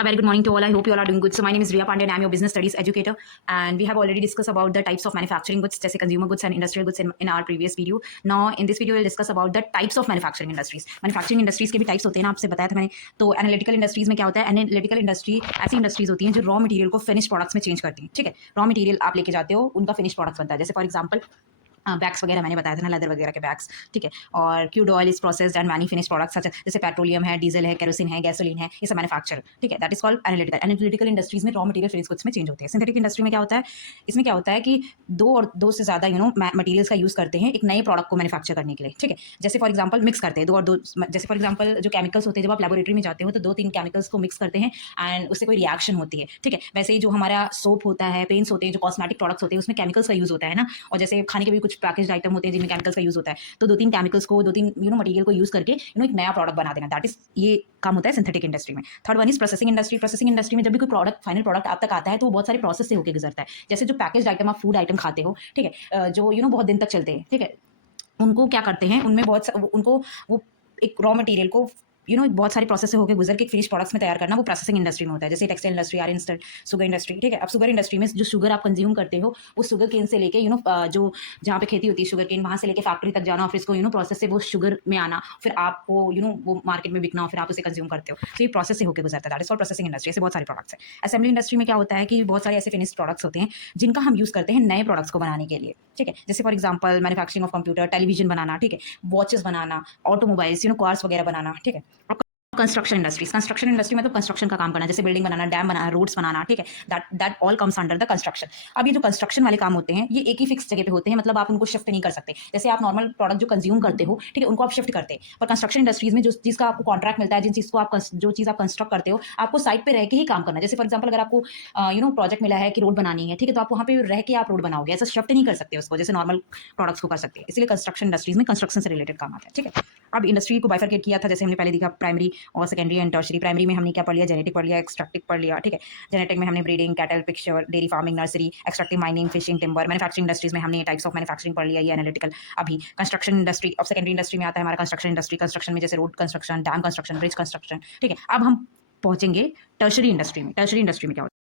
A very good morning to all. I hope you all are doing good. So my name is Riya Pandey and I'm your business studies educator. And we have already discussed about the types of manufacturing goods, जैसे consumer goods and industrial goods in our previous video. Now in this video we'll discuss about the types of manufacturing industries. Manufacturing industries के भी types होते हैं ना, आपसे बताया था मैंने. तो analytical industries में क्या होता है? Analytical industry ऐसी industries होती हैं जो raw material को finished products में change करती हैं. ठीक है, raw material आप लेके जाते हो, उनका finished products बनता है. जैसे for example बैग्स वगैरह मैंने बताया था ना, लेदर वगैरह के बैग्स. ठीक है, और crude oil is processed and many finish products सच जैसे पेट्रोलियम है, डीजल है, केरोसिन है, गैसोलीन है, ये सब मैन्युफैक्चर. ठीक है, that is called analytical. Analytical industries में रॉ मटेरियल फिनिश गुड्स में चेंज होते हैं. सिंथेटिक इंडस्ट्री में क्या होता है? इसमें क्या होता है कि दो से ज़्यादा मटेरियल्स का यूज़ करते हैं एक नए प्रोडक्ट को मैन्युफैक्चर करने के लिए. ठीक है, जैसे फॉर एग्जाम्पल मिक्स करते हैं दो, जैसे फॉर एग्जाम्पल जो केमिकल्स होते हैं, जब आप लेबोरेटरी में जाते हो तो 2-3 केमिकल्स को मिक्स करते हैं एंड उससे कोई रिएक्शन होती है. ठीक है, वैसे ही जो हमारा सोप होता है, पेंट्स होते हैं, जो कॉस्मेटिक प्रोडक्ट्स होते हैं, उसमें केमिकल्स का यूज़ होता है ना. और जैसे खाने के भी कुछ पैकेज आइटम होते हैं जिनमें केमिकल्स का यूज़ होता है, तो 2-3 केमिकल्स को, 2-3 मटेरियल को यूज़ करके एक नया प्रोडक्ट बना देना. दैट इज ये काम होता है सिंथेटिक इंडस्ट्री में. Third one is processing industry. Processing industry में जब भी कोई प्रोडक्ट, फाइनल प्रोडक्ट आप तक आता है तो वो बहुत सारे प्रोसेस से होकर गुजरता है. जैसे जो पैकेज आइटम आप फूड आइटम खाते हो, ठीक है, जो बहुत दिन तक चलते हैं, ठीक है, उनको क्या करते हैं, उनमें उनको वो एक रॉ मटेरियल को बहुत सारे प्रोसेस से होकर गुजर के फिनिश प्रोडक्ट्स में तैयार करना, वो प्रोसेसिंग इंडस्ट्री में होता है. जैसे textile industry, or instant, sugar industry. ठीक है, अब शुगर इंडस्ट्री में जो शुगर आप कंज्यूम करते हो, वो शुगर केन से लेके जो जहाँ पे खेती होती है शुगर केन, वहाँ से लेके फैक्ट्री तक जाना, फिर इसको प्रोसेस से वो शुगर में आना, फिर आपको वो मार्केट में बिकना, फिर आप उसे कंज्यूम करते हो. तो ये प्रोसेस से होकर गुजरता है. That is for processing industry. ऐसे बहुत सारे प्रोडक्ट्स हैं. असेंबली इंडस्ट्री में क्या होता है कि बहुत सारे ऐसे फिनिश प्रोडक्ट्स होते हैं जिनका हम यूज़ करते हैं नए प्रोडक्ट्स को बनाने के लिए. ठीक है, जैसे for example manufacturing of computer, television बनाना, ठीक है, वॉचेस बनाना, ऑटोमोबाइल्स, कार्स वगैरह बनाना. ठीक है, कंस्ट्रक्शन इंडस्ट्रीज. कंस्ट्रक्शन इंडस्ट्री में तो कंस्ट्रक्शन का काम करना, जैसे बिल्डिंग बनाना, डैम बनाना, रोड्स बनाना. ठीक है, that all comes under the construction. अब ये जो कंस्ट्रक्शन वाले काम होते हैं ये एक ही फिक्स जगह पे होते हैं, मतलब आप उनको शिफ्ट नहीं कर सकते. जैसे आप नॉर्मल प्रोडक्ट जो कंज्यूम करते हो, ठीक है, उनको आप शिफ्ट करते हैं. पर कंस्ट्रक्शन इंडस्ट्रीज में जो चीज़ का आपको कॉन्ट्रैक्ट मिलता है, जो चीज़ आप कंस्ट्रक्ट करते हो, आपको साइट पे रह के ही काम करना है. जैसे फॉर एग्जाम्पल अगर आपको प्रोजेक्ट मिला है कि रोड बनानी है, ठीक है, तो आप वहाँ पे रह के आप रोड बनाओगे, ऐसा शिफ्ट नहीं कर सकते उसको जैसे नॉर्मल प्रोडक्ट्स को कर सकते हैं. इसलिए कंस्ट्रक्शन इंडस्ट्रीज में कंस्ट्रक्शन से रिलेटेड काम आता है. ठीक है, अब इंडस्ट्री को बाइफरकेट किया था, जैसे हमने पहले देखा प्राइमरी और सेकेंडरी एंड टर्शरी. प्राइमरी में हमने क्या पढ़ लिया? जेनेटिक पढ़ लिया, एक्सट्रैक्टिव पढ़ लिया. ठीक है, जेनेटिक में हमने breeding, cattle, picture, dairy farming, nursery. Extractive mining, fishing, timber. Manufacturing industries में हमने टाइप्स ऑफ मैन्युफैक्चरिंग पढ़ लिया, ये एनालिटिकल. अभी कंस्ट्रक्शन इंडस्ट्री और सेकेंडरी इंडस्ट्री में आता है हमारा कंस्ट्रक्शन इंडस्ट्री. कंस्ट्रक्शन में जैसे road construction, dam construction, bridge construction. ठीक है, अब हम पहुंचेंगे टर्शरी इंडस्ट्री में. टर्शरी इंडस्ट्री में क्या होता है?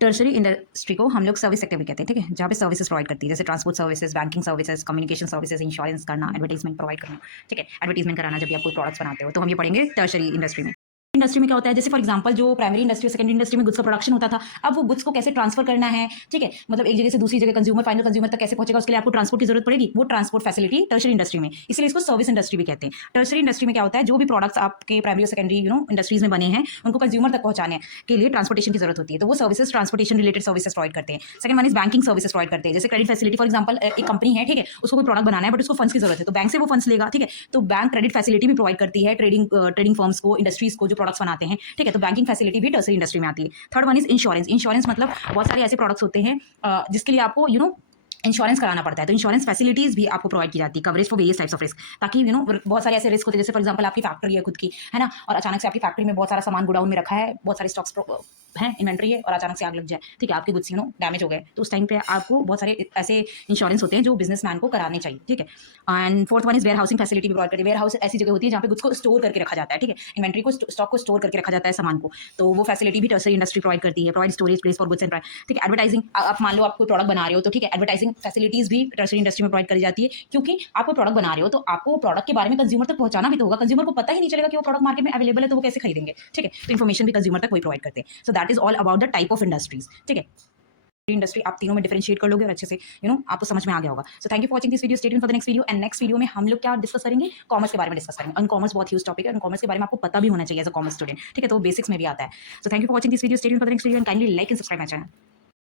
टर्शरी इंडस्ट्री को हम लोग सर्विस सेक्टर भी कहते हैं. ठीक है, जहाँ पे सर्विसेज प्रोवाइड करती है, जैसे transport services, banking services, communication services, insurance करना, एडवर्टाइजमेंट प्रोवाइड करना. ठीक है, एडवर्टाइजमेंट कराना जब भी आप कोई प्रोडक्ट्स बनाते हो, तो हम ये पढ़ेंगे टर्शरी इंडस्ट्री में. इंडस्ट्री में क्या होता है? जैसे फॉर एग्जांपल जो प्राइमरी इंडस्ट्री, सेकेंडरी इंडस्ट्री में गुड्स का प्रोडक्शन होता था, अब वो गुड्स को कैसे ट्रांसफर करना है, ठीक है, मतलब एक जगह से दूसरी जगह कंज्यूमर, फाइनल कंज्यूमर तक कैसे पहुंचेगा, उसके लिए आपको ट्रांसपोर्ट की जरूरत पड़ेगी. वो ट्रांसपोर्ट फैसिलिटी टर्शरी इंडस्ट्री में, इसलिए इसको सर्विस इंडस्ट्री भी कहते हैं. टर्शरी इंडस्ट्री में क्या होता है? जो भी प्रोडक्ट्स आपके प्राइमरी और सेकेंडरी इंडस्ट्रीज में बने हैं, उनको कंज्यूमर तक पहुंचाने के लिए ट्रांसपोर्टेशन की जरूरत होती है, तो वो services transportation related services provide करते हैं. Second one is banking services provide करते हैं. जैसे क्रेडिट फैसिलिटी, फॉर एग्जाम्पल एक कंपनी है, ठीक है, उसको कोई प्रोडक्ट बनाना है बट उसको फंड्स की जरूरत है, तो बैंक से वो फंड्स लेगा. ठीक है, तो बैंक क्रेडिट फैसिलिटी भी प्रोवाइड करती है ट्रेडिंग फर्म्स को, इंडस्ट्रीज को जो प्रोडक्ट्स बनाते हैं. ठीक है, तो बैंकिंग फैसिलिटी भी टर्शरी इंडस्ट्री में आती है. Third one is insurance. Insurance मतलब बहुत सारे ऐसे प्रोडक्ट्स होते हैं जिसके लिए आपको इंश्योरेंस कराना पड़ता है, तो इंश्योरेंस फैसिलिटीज भी आपको प्रोवाइड की जाती है, coverage for various types of risk, ताकि बहुत सारे ऐसे रिस्क होते हैं, जैसे फॉर एग्जांपल आपकी फैक्ट्री है खुद की, है ना, और अचानक से आपकी फैक्ट्री में बहुत सारा सामान गोडाउन में रखा है, बहुत सारे स्टॉक्स है, इन्वेंट्री है, और अचानक से आग लग जाए, ठीक है, आपके गुड्स डैमेज हो गए, तो उस टाइम पे आपको बहुत सारे ऐसे इंश्योरेंस होते हैं जो बिजनेसमैन को कराने चाहिए. ठीक है, and fourth one is warehousing facility भी प्रोवाइड करती है. वेयर हाउस ऐसी जगह होती है जहाँ पे गुड्स को स्टोर करके रखा जाता है. ठीक है, इन्वेंट्री को, स्टॉक को स्टोर करके रखा जाता है सामान को, तो वो फैसिलिटी भी टर्शरी इंडस्ट्री प्रोवाइड करती है. Provide storage place for goods and price. ठीक है, एडवर्टाइजिंग, आप मान लो आप कोई प्रोडक्ट बना रहे हो, तो ठीक है, एडवर्टाइजिंग फैसिलिटीज भी टर्शरी इंडस्ट्री में प्रोवाइड करी जाती है, क्योंकि आप कोई प्रोडक्ट बना रहे हो तो आपको प्रोडक्ट के बारे में कंज्यूमर तक पहुंचाना भी तो होगा. कंज्यूमर को पता ही नहीं चलेगा कि वो प्रोडक्ट मार्केट में अवेलेबल है, तो वो कैसे खरीदेंगे. ठीक है, तो इन्फॉर्मेशन भी कंज्यूमर तक वही प्रोवाइड करते हैं. So that is all about the type of industries. ठीक है, इंडस्ट्री आप तीनों में डिफरेंशिएट कर लोगे और अच्छे से आपको समझ में आ गया होगा. So thank you for watching this video. Stay tuned for the next video. And next video में हम लोग क्या डिस्कस करेंगे? कॉमर्स के बारे में डिस्कस करेंगे. और कॉमर्स बहुत ह्यूज टॉपिक है, और कॉमर्स के बारे में आपको पता भी होना चाहिए एज अ कॉमर्स स्टूडेंट. ठीक है, तो बेसिक्स में भी आता है. So thank you for watching this video. Stay tuned for the next video and kindly like and subscribe my channel.